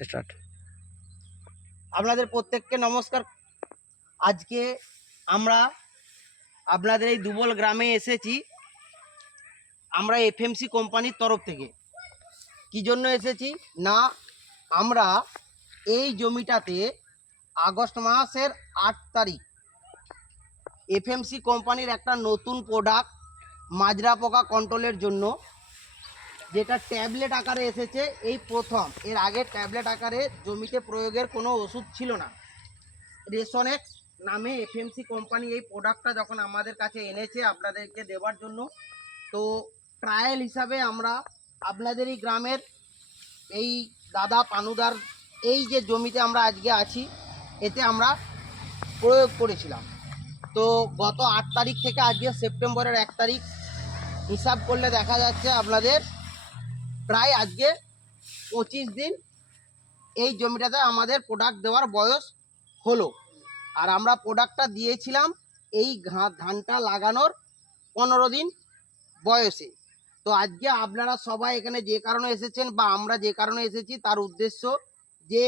Start. আপনাদের প্রত্যেককে নমস্কার। আজকে আমরা আপনাদের এই দুবল গ্রামে এসেছি। আমরা এফএমসি কোম্পানির তরফ থেকে কি জন্য এসেছি না, আমরা এই জমিটাতে আগস্ট মাসের 8 তারিখ এফএমসি কোম্পানির একটা নতুন প্রোডাক্ট মাজরা পোকা কন্ট্রোলের জন্য, যেটা ট্যাবলেট আকারে এসেছে এই প্রথম। এর আগে ট্যাবলেট আকারে জমিতে প্রয়োগের কোনো ওষুধ ছিল না। রেশনেক্স নামে এফএমসি কোম্পানি এই প্রোডাক্টটা যখন আমাদের কাছে এনেছে আপনাদেরকে দেওয়ার জন্য, তো ট্রায়াল হিসাবে আমরা আপনাদের এই গ্রামের এই দাদা পানুদার এই যে জমিতে আমরা আজকে আছি এতে আমরা প্রয়োগ করেছিলাম। তো গত 8 তারিখ থেকে আজকে সেপ্টেম্বরের 1 তারিখ হিসাব করলে দেখা যাচ্ছে আপনাদের প্রায় আজকে 25 দিন এই জমিটাতে আমাদের প্রোডাক্ট দেওয়ার বয়স হলো। আর আমরা প্রোডাক্টটা দিয়েছিলাম এই ধানটা লাগানোর 15 দিন বয়সে। তো আজকে আপনারা সবাই এখানে যে কারণে এসেছেন বা আমরা যে কারণে এসেছি তার উদ্দেশ্য যে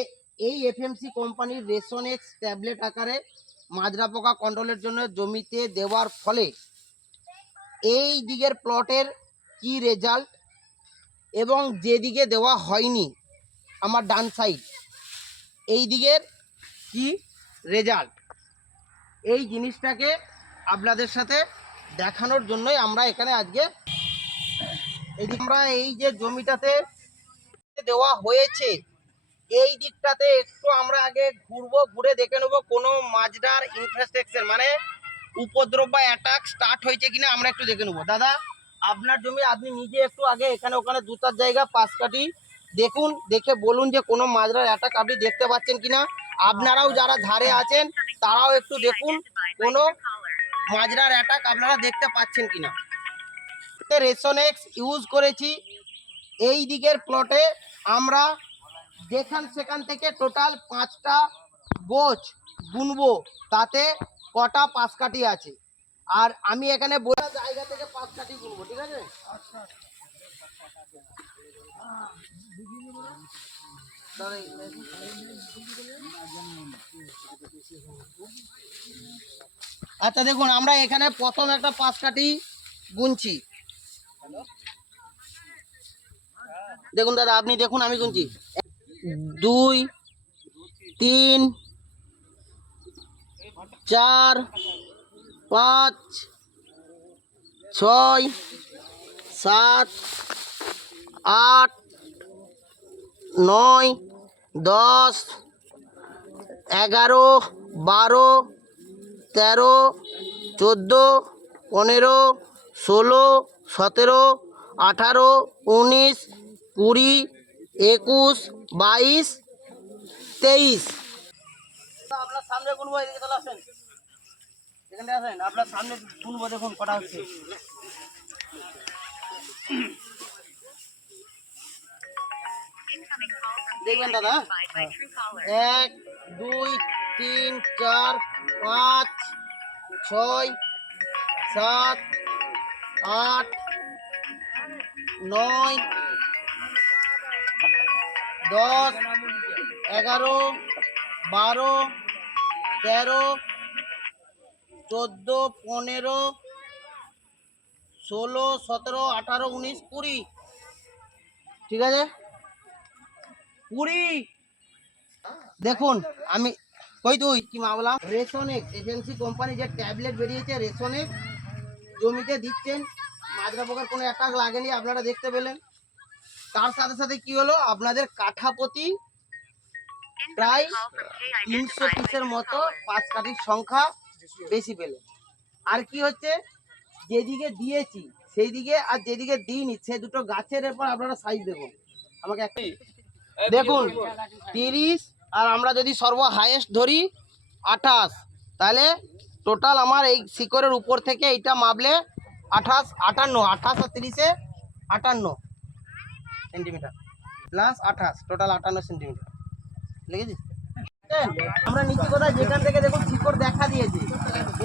এই এফএমসি কোম্পানির রেশনেক্স ট্যাবলেট আকারে মাজরা পোকা কন্ট্রোলের জন্য জমিতে দেওয়ার ফলে এই দিকের প্লটের কি রেজাল্ট এবং যেদিকে দেওয়া হয়নি আমার ডান সাইড এই দিকের কি রেজাল্ট, এই জিনিসটাকে আপনাদের সাথে দেখানোর জন্যই আমরা এখানে আজকে আমরা এই যে জমিটাতে দেওয়া হয়েছে এই দিকটাতে একটু আমরা আগে ঘুরবো, ঘুরে দেখে নেবো কোনো মাজরার ইনফেস্টেকশন মানে উপদ্রব বা অ্যাটাক স্টার্ট হয়েছে কিনা আমরা একটু দেখে নেবো। দাদা আপনার জমি আপনি নিজে একটু আগে এখানে ওখানে 2-4 জায়গা পাশ কাটি দেখুন, দেখে বলুন যে কোনো মাজরার অ্যাটাক আপনি দেখতে পাচ্ছেন কিনা। আপনারাও যারা ধারে আছেন তারাও একটু দেখুন কোনো মাজরার অ্যাটাক আপনারা দেখতে পাচ্ছেন কিনা। রেশনেক্স ইউজ করেছি এই দিকের প্লটে আমরা সেখান থেকে টোটাল 5টা গোছ গুনবো তাতে কটা পাশ কাঠি আছে। আর আমি এখানে বলা জায়গা থেকে পাশ কাঠি গুনবো, ঠিক আছে? আচ্ছা দেখুন আমরা এখানে প্রথম একটা পাশ কাঠি গুনছি। দেখুন দাদা আপনি দেখুন আমি গুনছি 2 3 4 5 6 7 8 9 10 11 12 13 14 15 16 17 18 19 20 21 22 23। আপনার সামনে গুনবো, এদিকে চলে আসেন, এখানে আসেন, আপনার সামনে গুনবো দেখুন কটা হচ্ছে। দেখবেন দাদা 1 2 3 4 5 6 7 8 9 10 11 12 13 14 15 16 17 18 19 20, ঠিক আছে 20। দেখুন আমি কই তুই কি মা বললাম রেশনেক্স এজেন্সি কোম্পানি যে ট্যাবলেট বেরিয়েছে রেশনেক্স জমিতে দিচ্ছেন, মাজরা পোকার কোনো অ্যাটাক লাগেনি আপনারা দেখতে পেলেন। তার সাথে সাথে কি হলো আপনাদের কাঠাপতি প্রায় 300 পিসের মতো পাঁচ কাঠির সংখ্যা বেশি পেলেন। আর কি হচ্ছে যেদিকে দিয়েছি সেই দিকে আর যেদিকে দিইনি সে দুটো গাছের এরপর আপনারা সাইজ দেখুন আমাকে একটা দেখুন 30 আর আমরা যদি সর্ব হাইয়েস্ট ধরি 28, তাহলে টোটাল আমার এই শিকড়ের উপর থেকে এইটা মাপলে 28 58 28 আর 30-এ 58 সেন্টিমিটার প্লাস 28 টোটাল 58 সেন্টিমিটার লেগেছে। আমরা নিচে কোথায় যেখান থেকে দেখুন শিকড় দেখা দিয়েছে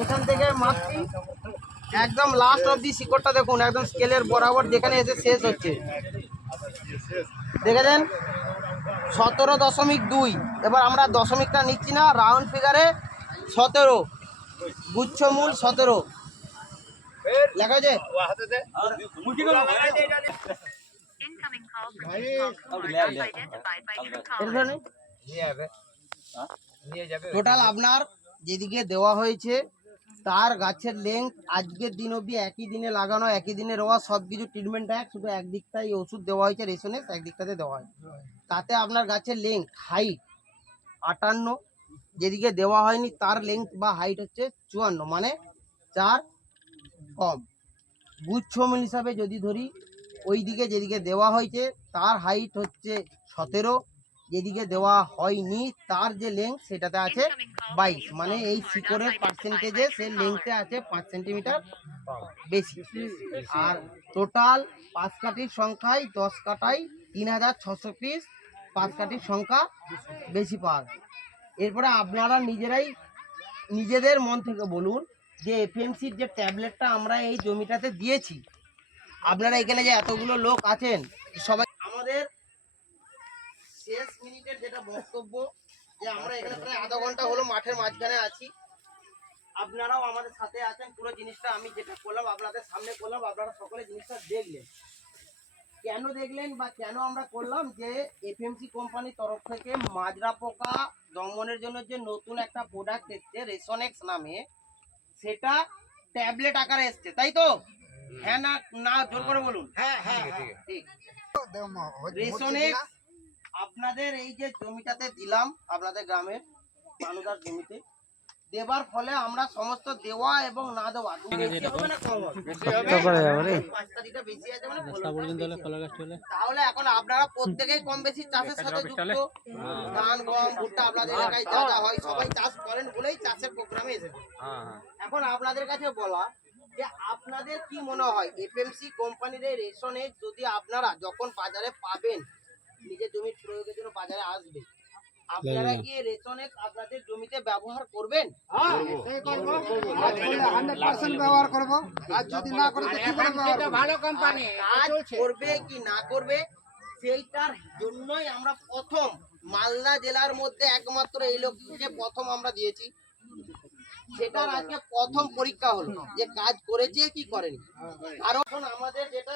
এখান থেকে মাপছি একদম লাস্ট অবধি শিকড়টা দেখুন একদম স্কেলের বরাবর যেখানে এসে শেষ হচ্ছে, দেখেছেন 17.2। এবার আমরা দশমিকটা নিচ্ছি না, রাউন্ড ফিগারে 17, গুচ্ছমূল 17 লেখা আছে। টোটাল আপনার যেদিকে দেওয়া হয়েছে তার গাছের লেন্থ আজকের দিন অবধি একই দিনে লাগানো, একই দিনে রোয়া, সব কিছু ট্রিটমেন্ট এক, শুধু একদিকটাই ওষুধ দেওয়া হয়েছে রেশনেস, একদিকটাতে দেওয়া হয়। তাতে আপনার গাছের লেন্থ হাইট 58, যেদিকে দেওয়া হয়নি তার লেন্থ বা হাইট হচ্ছে 54, মানে 4 কম। গুচ্ছমূল হিসাবে যদি ধরি, ওই দিকে যেদিকে দেওয়া হয়েছে তার হাইট হচ্ছে 17, যেদিকে দেওয়া হয়নি তার যে লেন্থ সেটাতে আছে 22, মানে এই শিকড়ের পার্সেন্টেজে সে লেন্থে আছে 5 সেন্টিমিটার বেশি। আর টোটাল পাঁচ কাঠির সংখ্যায় 10 কাঠায় 3600 পিস পাঁচ কাঠির সংখ্যা বেশি পাওয়া যায়। এরপরে আপনারা নিজেরাই নিজেদের মন থেকে বলুন যে এফএমসির যে ট্যাবলেটটা আমরা এই জমিটাতে দিয়েছি, আপনারা এখানে যে এতগুলো লোক আছেন সবাই, আমাদের শেষ মিনিটের যেটা বক্তব্য, যে আমরা এখানে প্রায় আধা ঘন্টা হলো মাঠের মাঝখানে আছি, আপনারাও আমাদের সাথে আছেন। পুরো জিনিসটা আমি যেটা করলাম আপনাদের সামনে করলাম, আপনারা সকলে জিনিসটা দেখলেন। কেন দেখলেন বা কেন আমরা করলাম, যে এফএমসি কোম্পানির তরফ থেকে মাজরা পোকা দমনের জন্য যে নতুন একটা প্রোডাক্ট এসছে রেশনেক্স নামে, সেটা ট্যাবলেট আকারে এসছে, তাই তো? হ্যাঁ না না জোর করে বলুন। হ্যাঁ হ্যাঁ ঠিক। রেশনেক্স আপনাদের এই যে জমিটাতে দিলাম, আপনাদের গ্রামের মানুষের জমিতে দেবার ফলে আমরা সমস্ত দেওয়া এবং না দেওয়া বেশি হবে না কম হবে? বেশি আছে মানে তাহলে এখন আপনারা প্রত্যেকেই কম বেশি চাষের সাথে যুক্ত। ধান গম ভুট্টা আপনাদের এলাকায় যা যা হয় সবাই চাষ করেন বলেই চাষের প্রোগ্রামে এসেছে। এখন আপনাদের কাছে বলা যে আপনাদের কি মনে হয় এফএমসি কোম্পানির এই রেশনেক্স যদি আপনারা যখন বাজারে পাবেন, নিজের জমির প্রয়োগের জন্য বাজারে আসবে, আপনারা কি রেশনেক্স আপনাদের জমিতে ব্যবহার করবেন? ব্যবহার করব। আর যদি না করে তো কি করে ব্যবহার করব? ভালো কোম্পানি কাজ করবে কি না করবে সেইটার জন্যই আমরা প্রথম মালদা জেলার মধ্যে একমাত্র এই লোককে প্রথম আমরা দিয়েছি। সেটার আজকে প্রথম পরীক্ষা হলো যে কাজ করেছে কি করেনি। কারণ আমাদের যেটা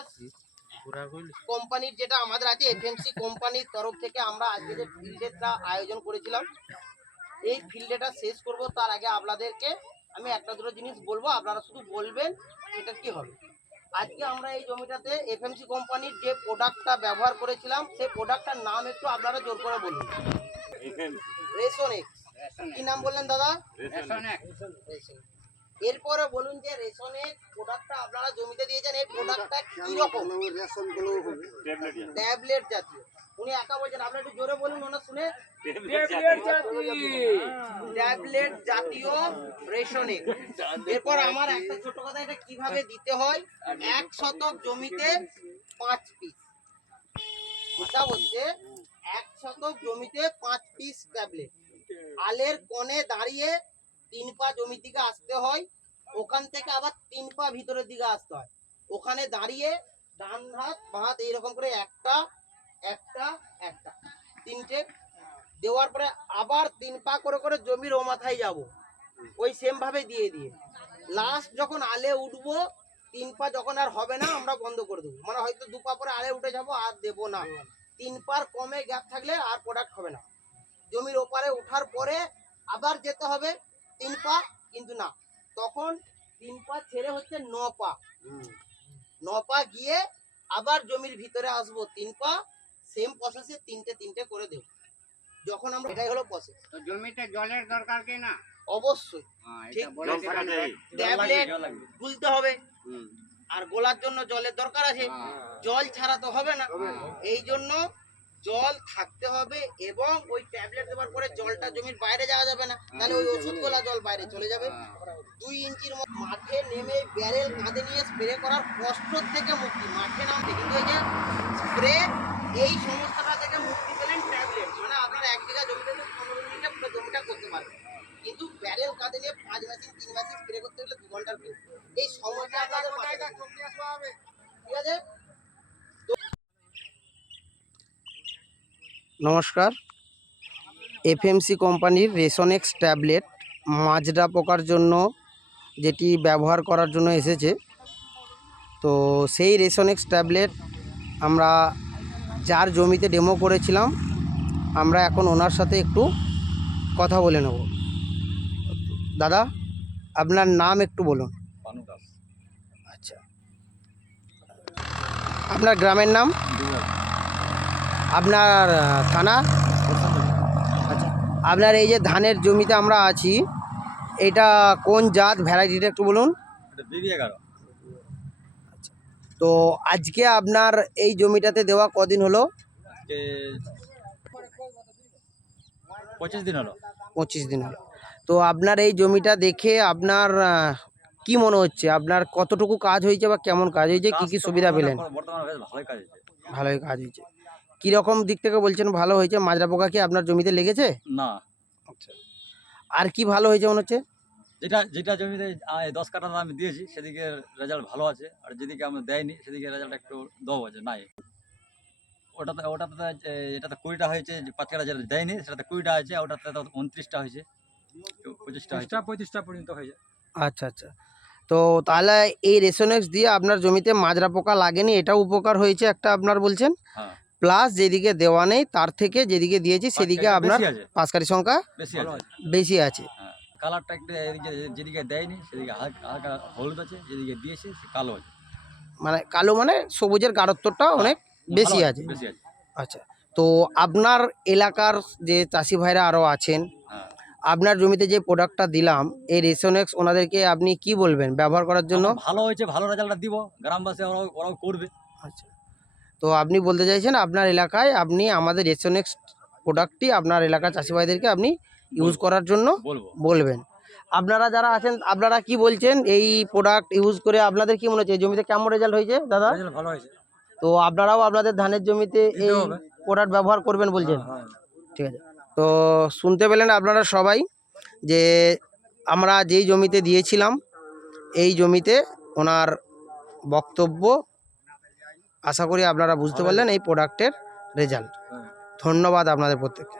কোম্পানির যেটা আমাদের আছে এফএমসি কোম্পানির তরফ থেকে আমরা আজকে যে ফিল্ডেটা আয়োজন করেছিলাম, এই ফিল্ডটা শেষ করব তার আগে আপনাদেরকে আমি একটা দুটো জিনিস বলবো, আপনারা শুধু বলবেন এটা কি হবে। আজকে আমরা এই জমিটাতে এফএমসি কোম্পানির যে প্রোডাক্টটা ব্যবহার করেছিলাম সেই প্রোডাক্টটার নাম একটু আপনারা জোর করে বলুন। রেশনেক্স। কি নাম বললেন দাদা? রেশনেক্স। এরপরে বলুন যে রেশনেক্স প্রোডাক্টটা আপনারা জমিতে দিয়েছেন, এই প্রোডাক্টটা কি রকম? ট্যাবলেট জাতীয়। উনি একা বলছেন, আপনি একটু জোরে বলুন ওনা শুনে। ট্যাবলেট জাতীয় রেশনেক্স। এরপর আমার একটা ছোট কথা, এটা কিভাবে দিতে হয়। 1 শতক জমিতে 5 পিস। হিসাব হচ্ছে 1 শতক জমিতে 5 পিস ট্যাবলেট। আলের কোণে দাঁড়িয়ে 3 পা জমির দিকে আসতে হয়, ওখান থেকে আবার 3 পা ভিতরের দিকে আসতে হয়। ওখানে দাঁড়িয়ে ডান হাত বাঁ হাত এইরকম করে একটা একটা একটা তিনটে দেওয়ার পরে আবার 3 পা করে করে জমির ও মাথায় যাব, ওই সেম ভাবে দিয়ে দিয়ে লাস্ট যখন আলে উঠবো 3 পা যখন আর হবে না আমরা বন্ধ করে দেবো। মানে হয়তো 2 পা পরে আলে উঠে যাব আর দেবো না, 3 পার কমে গ্যাপ থাকলে আর প্রোডাক্ট হবে না। জমির ওপারে ওঠার পরে আবার যেতে হবে 3 পা, কিন্তু না, তখন 3 পা ছেড়ে হচ্ছে 9 পা। 9 পা গিয়ে আবার জমির ভিতরে আসবো 3 পা, সেম প্রসেসে তিনটে তিনটে করে দেব। যখন আমরা, এটাই হলো প্রসেস। তো জমিতে জলের দরকার কি না? অবশ্যই ঠিক। ট্যাবলেট গুলতে হবে আর গোলার জন্য জলের দরকার আছে, জল ছাড়া তো হবে না। এই জন্য জল থাকতে হবে এবং ওই ট্যাবলেট দেওয়ার পরে জলটা জমির বাইরে যাওয়া যাবে না, তাহলে ওই ওষুধ গোলা জল বাইরে চলে যাবে। 2 ইঞ্চির মাঠে নেমে ব্যারেল কাঁধে নিয়ে স্প্রে করার কষ্ট থেকে মুক্তি, মাঠে নামতে কিন্তু এই যে স্প্রে এই সমস্যাটা থেকে মুক্তি পেলেন ট্যাবলেট। মানে আপনার 1 বিঘা জমিতে 15 মিনিটে পুরো জমিটা করতে পারবেন, কিন্তু ব্যারেল কাঁধে নিয়ে 5 মেশিন 3 মেশিন স্প্রে করতে গেলে 2 ঘন্টার বেশি। এই সময়টা আপনাদের মাথায় রাখতে হবে, ঠিক আছে? নমস্কার। এফএমসি কোম্পানির রেশনেক্স ট্যাবলেট মাজরা পোকার জন্য যেটি ব্যবহার করার জন্য এসেছে, তো সেই রেশনেক্স ট্যাবলেট আমরা যার জমিতে ডেমো করেছিলাম, আমরা এখন ওনার সাথে একটু কথা বলে নেব। দাদা, আপনার নাম একটু বলুন। পানু দাস। আচ্ছা, আপনার গ্রামের নাম, আপনার থানা? আচ্ছা, আপনার এই যে ধানের জমিতে আমরা আছি, এটা কোন জাত, ভ্যারাইটিটা একটু বলুন। এটা BB11। তো আজকে আপনার এই জমিটাতে দেওয়া কদিন হলো? আজকে 25 দিন হলো। 25 দিন হলো। তো আপনার এই জমিটা দেখে আপনার কি মনে হচ্ছে, আপনার কতটুকু কাজ হয়েছে বা কেমন কাজ হয়েছে, কি কি কাজ তো সুবিধা পেলেন? বর্তমানে বেশ ভালোই কাজ হয়েছে। ভালোই কাজ হয়েছে। কীরকম দিক থেকে বলছেন ভালো হয়েছে? মাজরা পোকা কি আপনার জমিতে লেগেছে? না, আচ্ছা, আর কি ভালো হয়েছে মনে হচ্ছে? যেটা জমিতে 10 কাঠা আমি দিয়েছি সেদিকে রেজাল্ট ভালো আছে, আর যেদিকে আমি দেয়নি সেদিকে রেজাল্ট একটু দব আছে, নাই। ওটাতে এটাতে 20টা হয়েছে, 5 কাঠা যেটা দেয়নি সেটাতে 20টা আছে, আর ওটাতে তো 29টা হয়েছে, 25টা হয়েছে, 35টা পর্যন্ত হয়েছে। আচ্ছা আচ্ছা, তো তাহলে এই রেশনেক্স দিয়ে আপনার জমিতে মাজরা পোকা লাগেনি, এটাও উপকার হয়েছে একটা আপনার বলছেন। হ্যাঁ, প্লাস যেদিকে দেওয়া নেই তার থেকে যেদিকে দিয়েছি সেদিকে আপনার বেশি আছে, পাঁচকারি সংখ্যা বেশি আছে। বেশি আছে। হ্যাঁ, কালারটা একটু এদিকে যেদিকে দেয়নি সেদিকে হালকা হলুদ আছে, যেদিকে দিয়েছে সে কালো আছে। মানে কালো মানে সবুজের গাঢ়ত্বটা অনেক বেশি ভালো আছে। বেশি আছে। আচ্ছা, তো আপনার এলাকার যে চাষি ভাইরা আরও আছেন, হ্যাঁ, আপনার জমিতে যে প্রোডাক্টটা দিলাম এই রেশনেক্স, ওনাদেরকে আপনি কি বলবেন ব্যবহার করার জন্য? আমার ভালো হয়েছে, ভালো রেজাল্টটা দিব, গ্রামবাসী ওরাও করবে। আচ্ছা, তো আপনি বলতে চাইছেন আপনার এলাকায় আপনি আমাদের রেশনেক্স প্রোডাক্টটি আপনার এলাকার চাষি ভাইদেরকে আপনি ইউজ করার জন্য বলবো। বলবেন। আপনারা যারা আছেন আপনারা কি বলছেন, এই প্রোডাক্ট ইউজ করে আপনাদের কি মনে হচ্ছে, এই জমিতে কেমন রেজাল্ট হয়েছে দাদা? রেজাল্ট ভালো হয়েছে। তো আপনারাও আপনাদের ধানের জমিতে এই হবে। প্রোডাক্ট ব্যবহার করবেন বলছেন? হ্যাঁ, ঠিক আছে, তো শুনতে পেলেন আপনারা সবাই যে আমরা যেই জমিতে দিয়েছিলাম এই জমিতে ওনার বক্তব্য। আশা করি আপনারা বুঝতে পারলেন এই প্রোডাক্টের রেজাল্ট। ধন্যবাদ আপনাদের প্রত্যেককে।